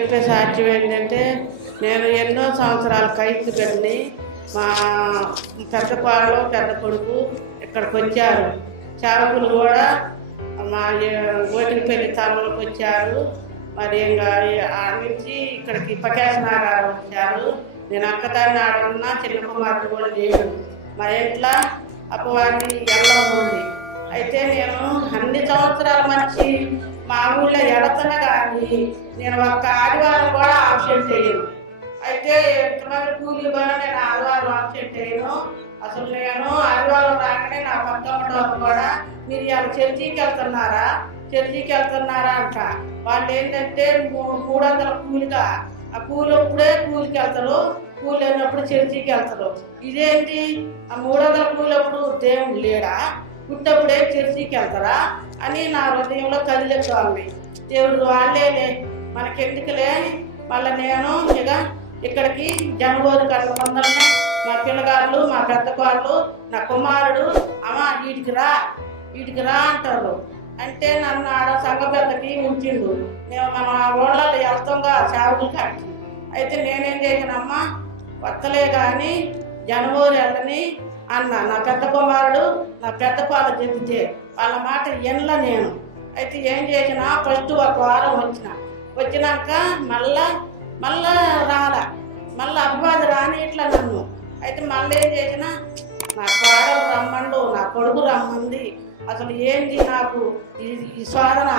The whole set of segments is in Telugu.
చెప్పే సాక్ష్యం ఏంటంటే నేను ఎన్నో సంవత్సరాల కైకి బిడ్డని మా పెద్ద కొడుకు ఇక్కడికి వచ్చారు. సేవకులు కూడా మా ఓటిపల్లి తలలోకి వచ్చారు. మరి ఇంకా ఆ నుంచి ఇక్కడికి ప్రకాశనాగారు వచ్చారు. నేను అక్కదాన్ని ఆడున్నా, చిన్న కుమారుడు కూడా లేడు. మా ఇంట్లో అపవాది ఎల్ల ఉంది. అయితే నేను అన్ని సంవత్సరాల మంచి మా ఊళ్ళో ఎడతన కానీ నేను ఒక్క ఆదివారం కూడా ఆబ్సెంట్ అయ్యాను. అయితే ఎంతమంది కూలి కూడా నేను ఆదివారం ఆబ్సెంట్ అయ్యాను. అసలు నేను ఆదివారం రాగానే నా పక్కన కూడా మీరు ఇవాళ చర్చికి వెళ్తున్నారా అంట. వాళ్ళు ఏంటంటే 300 కూలిగా, ఆ కూలి అప్పుడే కూలికి వెళ్తారు, కూలి లేనప్పుడు చర్చికి వెళ్తారు. ఇదేంటి ఆ 300 కూలప్పుడు దేవుడు లేడా, పుట్టప్పుడే చర్చికి వెళ్తారా అని నా హృదయంలో కదిలేసుకోవాలి. దేవుడు వాళ్ళేలే మనకెందుకులే. మళ్ళీ నేను ఇక్కడికి జనవరి కొందరిని మా పిల్లగాళ్ళు, మా పెద్దవాళ్ళు, నా కుమారుడు అమ్మ వీటికి రా అంటారు. అంటే నన్ను ఆడ సంఘ పెద్దకి ఉంచిండు. మేము మన ఊళ్ళలో వెళ్తాంగా సేవకులు కాడికి. అయితే నేనేం చేశానమ్మా, వత్తలే కానీ జనవరి వెళ్ళని అన్న. నా పెద్ద కుమారుడు నా పెద్ద పాలు చెబితే వాళ్ళ మాట ఎన్ల నేను. అయితే ఏం చేసిన, ఫస్ట్ ఒక వారం వచ్చినాక మళ్ళా రాలా, మళ్ళీ అబ్బాది రాని ఇట్లా నన్ను. అయితే మళ్ళీ ఏం చేసిన, నా కోడలు రమ్మండు, నా కొడుకు రమ్మంది. అసలు ఏంది నాకు ఈ శోధన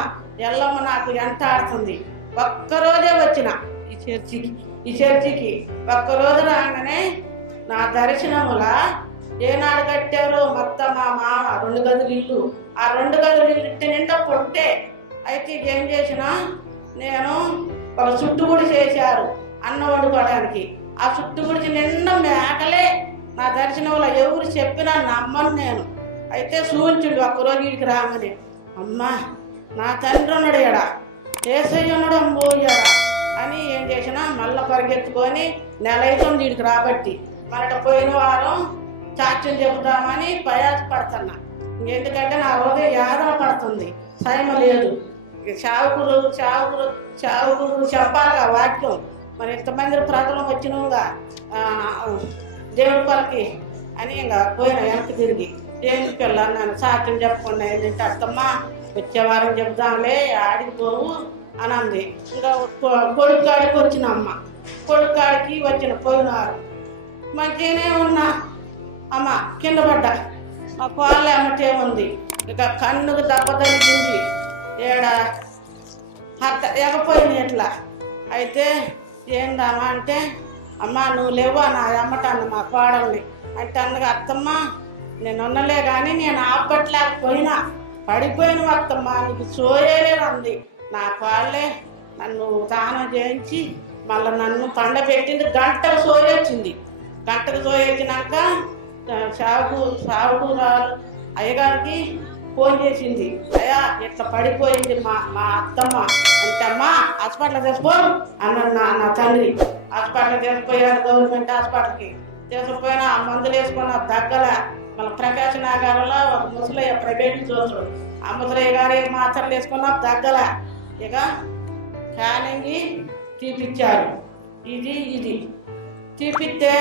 ఎల్లమ్మ నాకు ఎంత ఆడుతుంది. ఒక్కరోజే వచ్చిన ఈ చర్చికి ఒక్కరోజు రాగానే నా దర్శనములా ఏనాడు కట్టారో మొత్తం మా మామ 2 గదులు ఇల్లు, ఆ 2 గదులు ఇల్లు ఇంటి నిండా పొట్టే. అయితే ఏం చేసిన, నేను ఒక చుట్టుగుడి చేశారు అన్నం వండుకోవడానికి. ఆ చుట్టుగుడికి నిండా మేకలే. నా దర్శనంలో ఎవరు చెప్పినా నమ్మను నేను. అయితే సూచిండు ఒక్కరోజు వీడికి రాగానే, అమ్మా నా తండ్రి ఉన్నాడు ఎడా, ఏసయ్య ఉన్నాడు అమ్మోయ్యాడా అని ఏం చేసినా మళ్ళీ పరిగెత్తుకొని నెల అవుతుంది వీడికి రాబట్టి. మరట పోయిన వారం సాక్ష్యం చెబుతామని ప్రయాసపడుతున్నా. ఎందుకంటే నా హృదయం యాదన పడుతుంది, సైమ లేదు. చావుకులు చెప్పాలిగా వాక్యం. మరి ఇంతమంది ప్రజలు వచ్చినవుగా దేవుడి పలికి అని ఇంకా పోయిన వెనక్కి తిరిగి దేవుడికి వెళ్ళాను. సాక్ష్యం చెప్పకుండా ఏంటంటే అత్తమ్మా వచ్చే వారం చెబుతాంలే ఆడికి పోవు అని అంది. ఇంకా కొడుకు కాడికి వచ్చిన అమ్మ, కొడుకు కాడికి వచ్చిన పోయిన వారం మంచిగానే ఉన్నా. అమ్మ కింద పడ్డా, మా కోళ్ళ అమ్మటే ఉంది. ఇక కన్నుకు దెబ్బ తగ్గింది, ఎగపోయింది ఎట్లా. అయితే ఏందమ్మా అంటే, అమ్మ నువ్వు లేవా నా అమ్మటాను మా కోడల్ని అంటే అన్నగా, అత్తమ్మ నేను ఉన్నలే కానీ నేను ఆపట్లేకపోయినా పడిపోయిన అత్తమ్మ నీకు సోయలేదు అంది. నా కోళ్ళే నన్ను స్నానం చేయించి మళ్ళీ నన్ను పండబెట్టింది. గంటకు సోయొచ్చింది. గంటకు సోయొచ్చినాక సావుకు అయ్యగారికి ఫోన్ చేసింది, అయ్యా ఇట్లా పడిపోయింది మా అత్తమ్మ అంటే, అమ్మ హాస్పిటల్ తీసుకో అన్నాడు నా తండ్రి. హాస్పిటల్ తీసుకుపోయాడు, గవర్నమెంట్ హాస్పిటల్కి తీసుకుపోయినా ఆ మందులు వేసుకున్న దగ్గర. మళ్ళీ ప్రకాశ నగర్లో ఒక ముసలయ్య ప్రైవేట్ చూసుడు, ఆ ముసలయ్య గారు మాత్రలు వేసుకున్న దగ్గర. ఇక స్కానింగ్ తీపిచ్చారు. ఇది తీపిస్తే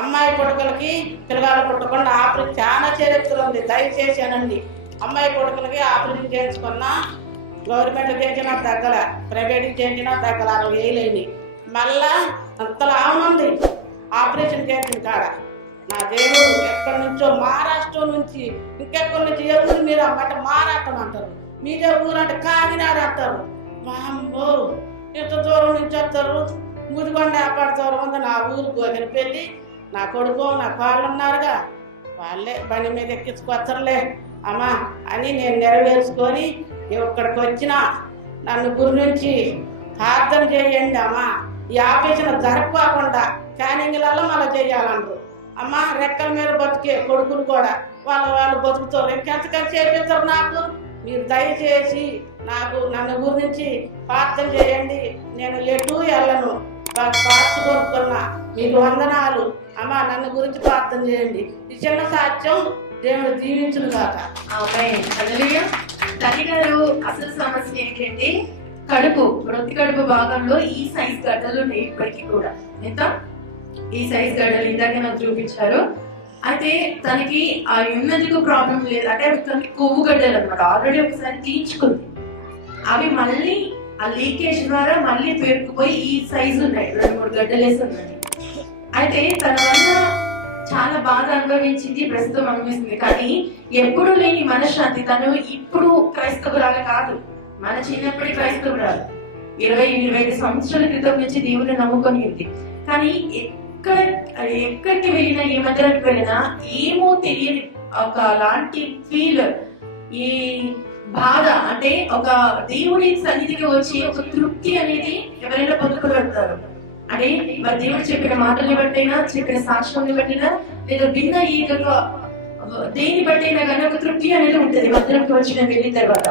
అమ్మాయి పుట్టుకలకి పిల్లగాళ్ళ పుట్టకుండా ఆపరేషన్ చాలా చరిత్ర ఉంది. దయచేసానండి, అమ్మాయి పుట్టుకలకి ఆపరేషన్ చేయించుకున్నా. గవర్నమెంట్ చేయించిన దగ్గర, ప్రైవేట్కి చేయించిన దగ్గర 60 వేయలేని. మళ్ళా అంతలా ఉంది ఆపరేషన్ చేయించిన కాడ. నా దేవుడు ఎక్కడి నుంచో మహారాష్ట్ర నుంచి ఇంకెక్కడి నుంచి ఎవరు మీరు అమ్మంటే మహారాష్ట్రం అంటారు, మీదే ఊరు అంటే కాకినాడ అంటారు. మా అమ్మో ఎంత దూరం నుంచి వస్తారు. ముదిగొండ ఏపాటి దూరం ఉంది నా ఊరు గోగినపల్లి. నా కొడుకు నా కాళ్ళు ఉన్నారుగా, వాళ్ళే బండి మీద ఎక్కించుకొచ్చరులే అమ్మా అని నేను నెరవేర్చుకొని ఇక్కడికి వచ్చిన. నన్ను గురి నుంచి ప్రార్థన చేయండి అమ్మా, ఈ ఆపరేషన్ జరగకుండా స్కానింగ్లలో మళ్ళీ చేయాలన్నారు. అమ్మ రెక్కల మీద బతికే కొడుకులు కూడా వాళ్ళు బతుకుతారు. ఇంకెంతకని చేపిస్తారు నాకు. మీరు దయచేసి నన్ను గురించి ప్రార్థన చేయండి. నేను ఎటు వెళ్ళను, పార్సు కొనుక్కున్నా. మీకు వందనాలు అమ్మ, నన్ను గురించి ప్రార్థన చేయండి. ఈ చిన్న సాక్ష్యం దేవుడు దీవించును కాక. తల్లి గారు అసలు సమస్య ఏంటంటే, ప్రతి కడుపు భాగంలో ఈ సైజ్ గడ్డలు ఉన్నాయి ఇప్పటికీ కూడా. ఎంత ఈ సైజ్ గడ్డలు ఇందాకే నాకు చూపించారు. అయితే తనకి ఆ ఎన్నెందుకు ప్రాబ్లం లేదు అంటే అవి తనకి కొవ్వు గడ్డలు అనమాట. ఆల్రెడీ ఒకసారి తీయించుకుంది, అవి మళ్ళీ ఆ లీకేజ్ ద్వారా మళ్ళీ పేరుకుపోయి ఈ సైజు ఉన్నాయి, 2-3 గడ్డలేసి ఉన్నాయి. అయితే తన వల్ల చాలా బాధ అనుభవించింది, ప్రస్తుతం అనుభవిస్తుంది. కానీ ఎప్పుడు లేని మనశ్శాంతి. తను ఇప్పుడు క్రైస్తవురాలు కాదు, మన చిన్నప్పటి క్రైస్తవురాలు. 20-25 సంవత్సరాల క్రితం నుంచి దేవుని నమ్ముకొని ఉంది. కానీ ఎక్కడికి వెళ్ళినా, ఏ మందిరానికి వెళ్ళినా ఏమో తెలియని ఒక లాంటి ఫీల్, ఈ బాధ అంటే ఒక దేవుడి సన్నిధికి వచ్చి ఒక తృప్తి అనేది ఎవరైనా పొందుకోగలుగుతారు. అంటే మరి దేవుడు చెప్పిన మాటల్ని బట్టైనా, చెప్పిన సాక్ష్యాన్ని బట్టినా, లేదా భిన్న ఈగగా దేని బట్టైనా కానీ ఒక తృప్తి అనేది ఉంటుంది మందిరంకి వచ్చిన వెళ్ళిన తర్వాత.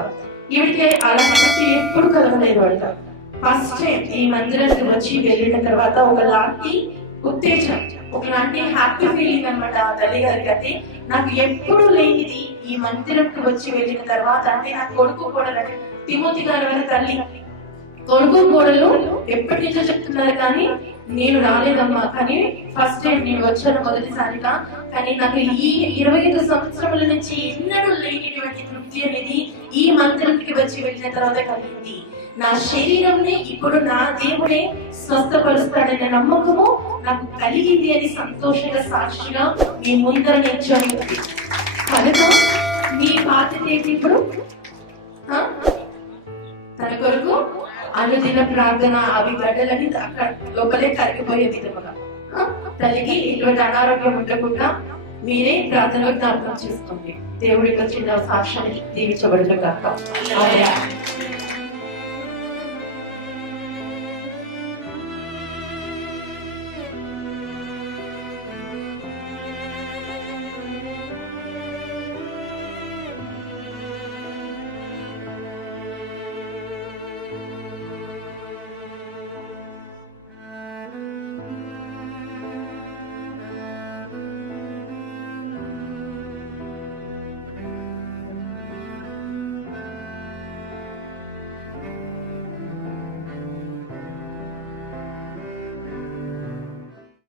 ఈవిడికి అలా తృప్తి ఎప్పుడు కలగలేదు అంట. ఫస్ట్ టైం ఈ మందిరానికి వచ్చి వెళ్ళిన తర్వాత ఒకలాంటి ఉత్తేజం, ఒకలాంటి హ్యాపీ ఫీలింగ్ అనమాట ఆ తల్లి గారికి. అయితే నాకు ఎప్పుడు లేనిది ఈ మందిరంకి వచ్చి వెళ్ళిన తర్వాత, అంటే నా కొడుకు కోడలు తిమోతి గారు అనే తల్లి కొడుకు కోడలు ఎప్పటి నుంచో చెప్తున్నారు కానీ నేను రాలేదమ్మా. కానీ ఫస్ట్ టైం నేను వచ్చాను మొదటిసారిగా. కానీ నాకు ఈ 25 సంవత్సరముల నుంచి ఎన్నడూ లేనిటువంటి తృప్తి అనేది ఈ మందిరానికి వచ్చి వెళ్ళిన తర్వాత కలిగింది. నా శరీరంని ఇప్పుడు నా దేవుడే స్వస్థపరుస్తాడనే నమ్మకము నాకు కలిగింది అని సంతోషంగా సాక్షిగా మీ ముందర నిల్చొని ఉంది. కనుక మీ బాధ్యత ఏంటి ఇప్పుడు? తన కొరకు అనుదిన ప్రార్థన, అవి గడ్డలని అక్కడ లోపలే కరిగిపోయే విధముగా తల్లికి ఇటువంటి అనారోగ్యం ఉండకుండా మీరే ప్రార్థనలో జ్ఞాపకం చేసుకోండి. దేవుడికి చిన్న సాక్ష్యాన్ని దీవించబడును గాక.